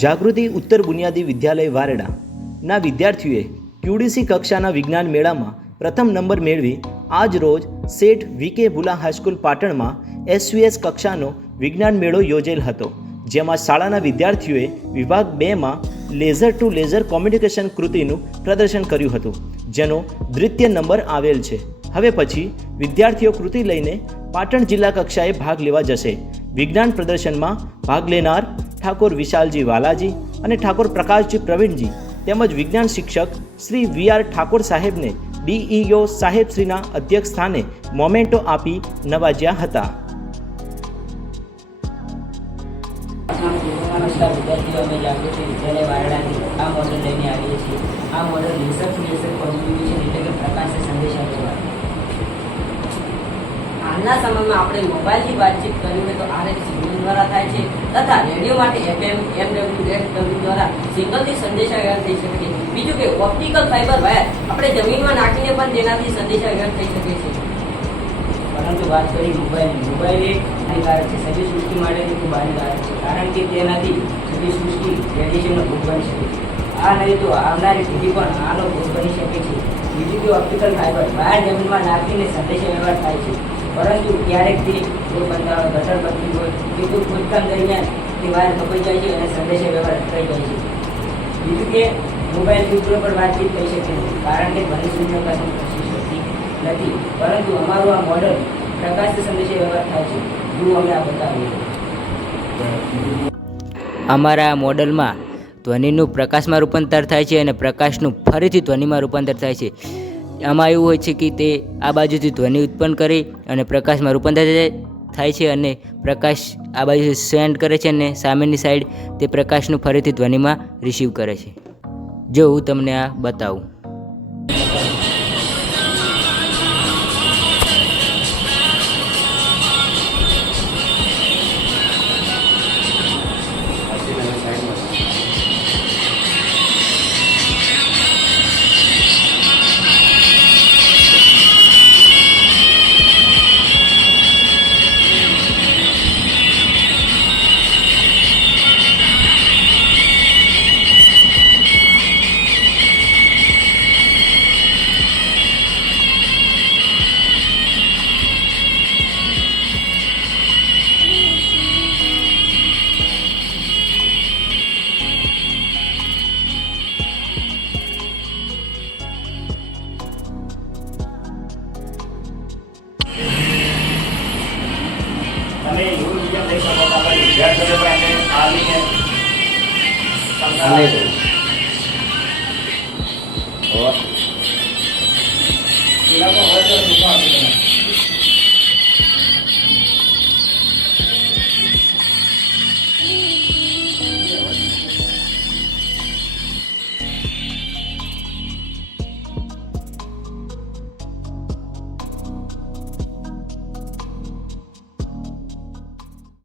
જાગૃતિ ઉત્તર બુનિયાદી વિદ્યાલય વારડાના વિદ્યાર્થીઓએ QDC કક્ષાના વિજ્ઞાન મેળામાં પ્રથમ નંબર મેળવી આજ રોજ શેઠ વીકે ભુલા હાઈસ્કૂલ પાટણમાં SVS કક્ષાનો વિજ્ઞાન મેળો યોજેલ હતો, જેમાં શાળાના વિદ્યાર્થીઓએ વિભાગ 2માં લેઝર ટુ લેઝર કોમ્યુનિકેશન કૃતિનું પ્રદર્શન કર્યું હતું, જેનો દ્વિતીય નંબર આવેલ છે. હવે પછી વિદ્યાર્થીઓ કૃતિ લઈને પાટણ જિલ્લા કક્ષાએ ભાગ લેવા જશે. વિજ્ઞાન પ્રદર્શનમાં ભાગ લેનાર ઠાકોર વિશાલજી વાલાજી અને ઠાકોર પ્રકાશજી પ્રવીણજી તેમજ વિજ્ઞાન શિક્ષક શ્રી VR ઠાકોર સાહેબને DEO સાહેબશ્રીના અધ્યક્ષ સ્થાને મોમેન્ટો આપી નવાજ્યા હતા. નમસ્કાર વિદ્યાર્થીઓ, અમે જાગૃતિ વિદ્યાલય વારણાથી આ મોડલ લઈને આવીએ છીએ. આ model laser to laser communication એટલે કે પ્રકાશ સંદેશા વ્યવહાર. હાલના સમયમાં આપણે મોબાઈલથી વાતચીત કરવી હોય તો RF સિગ્નલ દ્વારા થાય છે તથા રેડિયો માટે FM, MW, XW દ્વારા સિગ્નલથી સંદેશા વ્યવહાર થઈ શકે છે. બીજું કે ઓપ્ટિકલ ફાઇબર વાયર આપણે જમીનમાં નાખીને પણ તેનાથી સંદેશા વ્યવહાર થઈ શકે છે. પરંતુ વાત કરી મોબાઈલ એક હાનિકારક છે, સજીવ સૃષ્ટિ માટે ખૂબ હાનિકારક છે, કારણ કે તેનાથી સજીવ સૃષ્ટિ રેડિયેશનનો ભોગ બની શકે છે. આ નહીં તો આવનારી પેઢી પણ આનો ભોગ બની શકે છે. બીજું કે ઓપ્ટિકલ ફાઇબર વાયર જમીનમાં નાખીને સંદેશા વ્યવહાર થાય છે, પરંતુ ક્યારેક તે કોઈ બનતા હોય, ગટર બનતી હોય કે કોઈ ખોદકામ દરમિયાન તે વાયર કપાઈ જાય છે અને સંદેશા વ્યવહાર અટકાઈ જાય છે. બીજું કે મોબાઈલથી ઉપર પણ વાતચીત થઈ શકે છે, કારણ કે ધ્વનિ શૂન્યતા પહોંચી શકતી નથી. પરંતુ અમારું આ મોડલ પ્રકાશથી સંદેશા વ્યવહાર થાય છે, હું અમે આ બતાવીએ. અમારા આ મોડલમાં ધ્વનિનું પ્રકાશમાં રૂપાંતર થાય છે અને પ્રકાશનું ફરીથી ધ્વનિમાં રૂપાંતર થાય છે. આમાં એવું હોય છે કે તે આ બાજુથી ધ્વનિ ઉત્પન્ન કરી અને પ્રકાશમાં રૂપાંતર થાય છે અને પ્રકાશ આ બાજુથી સેન્ડ કરે છે અને સામેની સાઈડ તે પ્રકાશનું ફરીથી ધ્વનિમાં રિસીવ કરે છે. જો હું તમને આ બતાવું. તમે એવું વિજ્ઞાન લઈ શકો તો આપણે વિદ્યાર્થીઓને પણ એને આવીને હોય તો